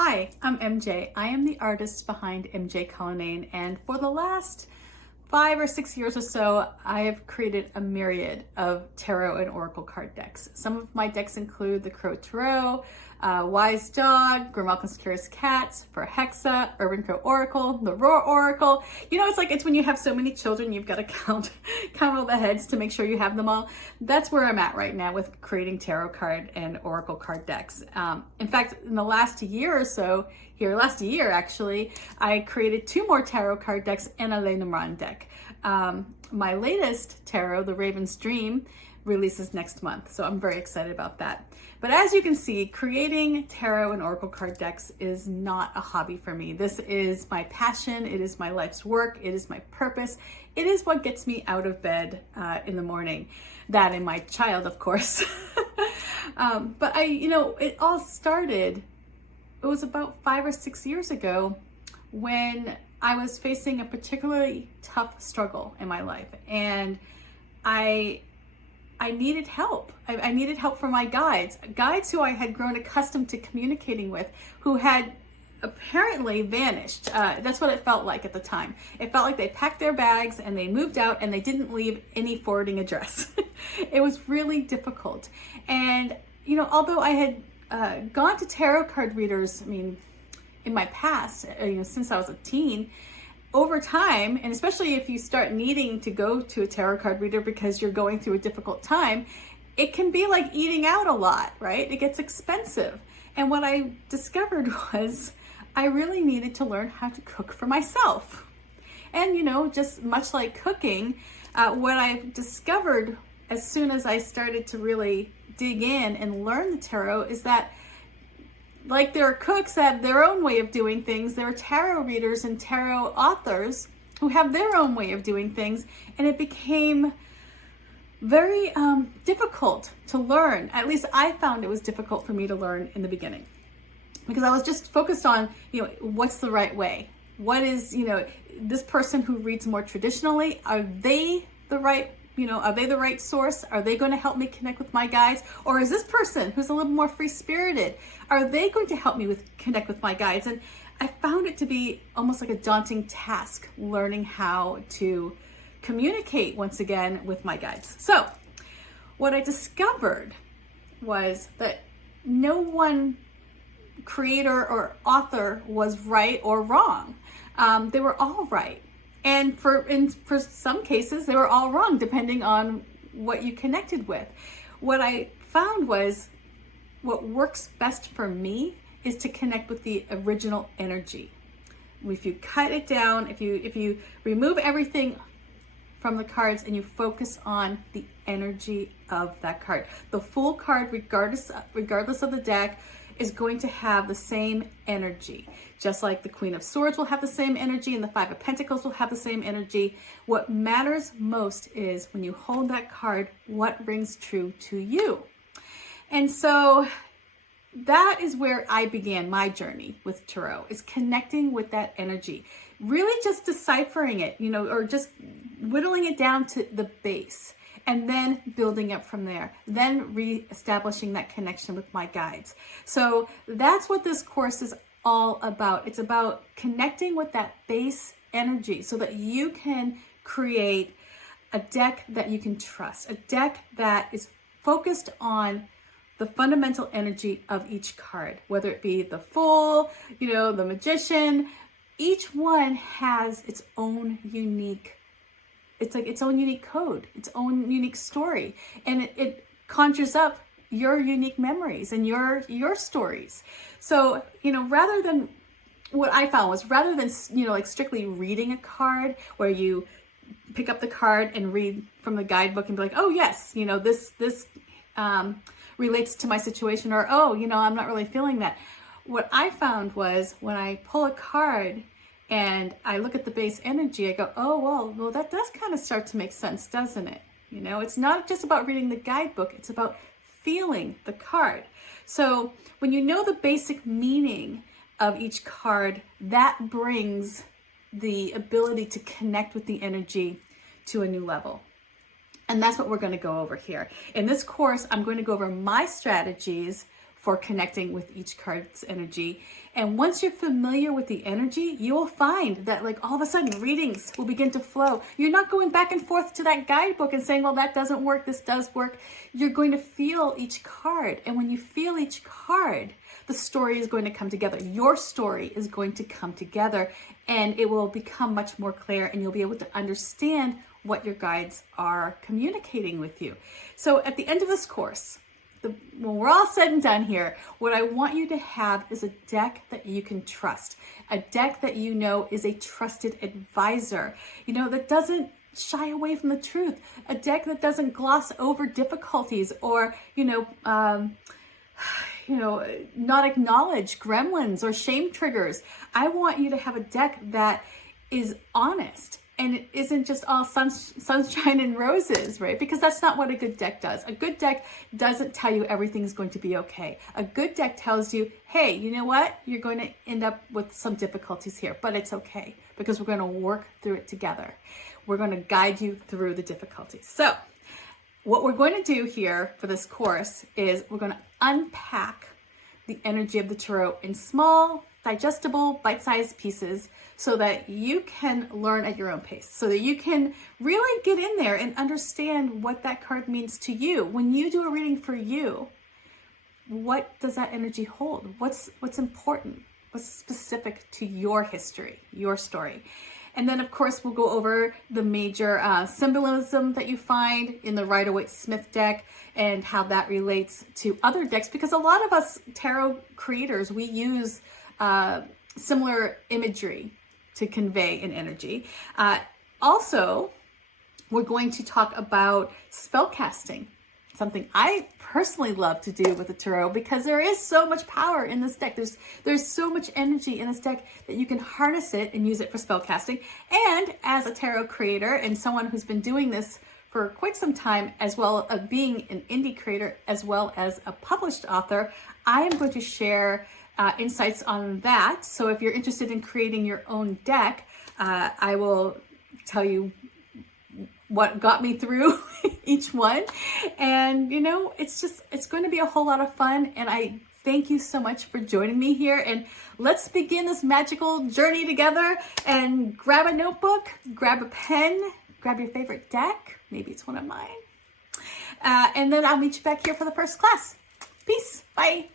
Hi, I'm MJ. I am the artist behind MJ Cullinane, and for the last 5 or 6 years or so, I have created a myriad of tarot and oracle card decks. Some of my decks include the Crow Tarot, Wise Dog, Grimalkin's Curious Cats, for Hexa, Urban Crow Oracle, the Roar Oracle. You know, it's when you have so many children, you've got to count all the heads to make sure you have them all. That's where I'm at right now with creating tarot card and oracle card decks. In fact, in the last year or so, last year actually, I created 2 more tarot card decks and a Lenormand deck. My latest tarot, the Raven's Dream, releases next month, so I'm very excited about that. But as you can see, creating tarot and oracle card decks is not a hobby for me. This is my passion, it is my life's work, it is my purpose, it is what gets me out of bed in the morning. That and my child, of course. But it all started, it was about 5 or 6 years ago when I was facing a particularly tough struggle in my life, and I needed help. I needed help from my guides who I had grown accustomed to communicating with, who had apparently vanished. That's what it felt like at the time. It felt like they packed their bags and they moved out and they didn't leave any forwarding address. It was really difficult. And, although I had gone to tarot card readers, in my past, since I was a teen, over time, and especially if you start needing to go to a tarot card reader because you're going through a difficult time, it can be like eating out a lot, right? It gets expensive. And what I discovered was I really needed to learn how to cook for myself. And, just much like cooking, what I discovered as soon as I started to really dig in and learn the tarot is that, like there are cooks that have their own way of doing things, there are tarot readers and tarot authors who have their own way of doing things, and it became very difficult to learn. At least I found it was difficult for me to learn in the beginning, because I was just focused on, what's the right way? What is, this person who reads more traditionally, are they the right are they the right source? Are they going to help me connect with my guides? Or is this person who's a little more free-spirited, are they going to help me connect with my guides? And I found it to be almost like a daunting task, learning how to communicate once again with my guides. So what I discovered was that no one creator or author was right or wrong. They were all right. And for some cases, they were all wrong, depending on what you connected with. What I found was what works best for me is to connect with the original energy. If you cut it down, if you remove everything from the cards and you focus on the energy of that card, the full card, regardless of the deck, is going to have the same energy. Just like the Queen of Swords will have the same energy and the Five of Pentacles will have the same energy. What matters most is when you hold that card, what rings true to you. And so that is where I began my journey with tarot, is connecting with that energy. Really just deciphering it, or just whittling it down to the base, and then building up from there, then re-establishing that connection with my guides. So that's what this course is all about. It's about connecting with that base energy so that you can create a deck that you can trust, a deck that is focused on the fundamental energy of each card, whether it be the Fool, the Magician. Each one has its own unique its own unique code, its own unique story, and it conjures up your unique memories and your stories. So, rather than like strictly reading a card where you pick up the card and read from the guidebook and be like, oh yes, this relates to my situation, or oh, I'm not really feeling that. What I found was when I pull a card and I look at the base energy, I go, oh, well, that does kind of start to make sense, doesn't it? It's not just about reading the guidebook, it's about feeling the card. So when you know the basic meaning of each card, that brings the ability to connect with the energy to a new level. And that's what we're going to go over here. In this course, I'm going to go over my strategies for connecting with each card's energy. And once you're familiar with the energy, you will find that like all of a sudden readings will begin to flow. You're not going back and forth to that guidebook and saying, well, that doesn't work, this does work. You're going to feel each card. And when you feel each card, the story is going to come together. Your story is going to come together, and it will become much more clear, and you'll be able to understand what your guides are communicating with you. So at the end of this course, when we're all said and done here, what I want you to have is a deck that you can trust, a deck that you know is a trusted advisor, that doesn't shy away from the truth, a deck that doesn't gloss over difficulties or, not acknowledge gremlins or shame triggers. I want you to have a deck that is honest. And it isn't just all sunshine and roses, right? Because that's not what a good deck does. A good deck doesn't tell you everything's going to be okay. A good deck tells you, hey, you know what? You're going to end up with some difficulties here, but it's okay because we're going to work through it together. We're going to guide you through the difficulties. So what we're going to do here for this course is we're going to unpack the energy of the tarot in small, digestible, bite-sized pieces so that you can learn at your own pace, so that you can really get in there and understand what that card means to you. When you do a reading for you, what does that energy hold? What's important? What's specific to your history, your story? And then, of course, we'll go over the major symbolism that you find in the Rider-Waite-Smith deck and how that relates to other decks, because a lot of us tarot creators, we use similar imagery to convey an energy. Also, we're going to talk about spell casting, something I personally love to do with the tarot because there is so much power in this deck. There's so much energy in this deck that you can harness it and use it for spell casting. And as a tarot creator and someone who's been doing this for quite some time, as well as being an indie creator, as well as a published author, I am going to share insights on that. So if you're interested in creating your own deck, I will tell you what got me through each one. And it's going to be a whole lot of fun. And I thank you so much for joining me here. And let's begin this magical journey together. And grab a notebook, grab a pen, grab your favorite deck. Maybe it's one of mine. And then I'll meet you back here for the first class. Peace. Bye.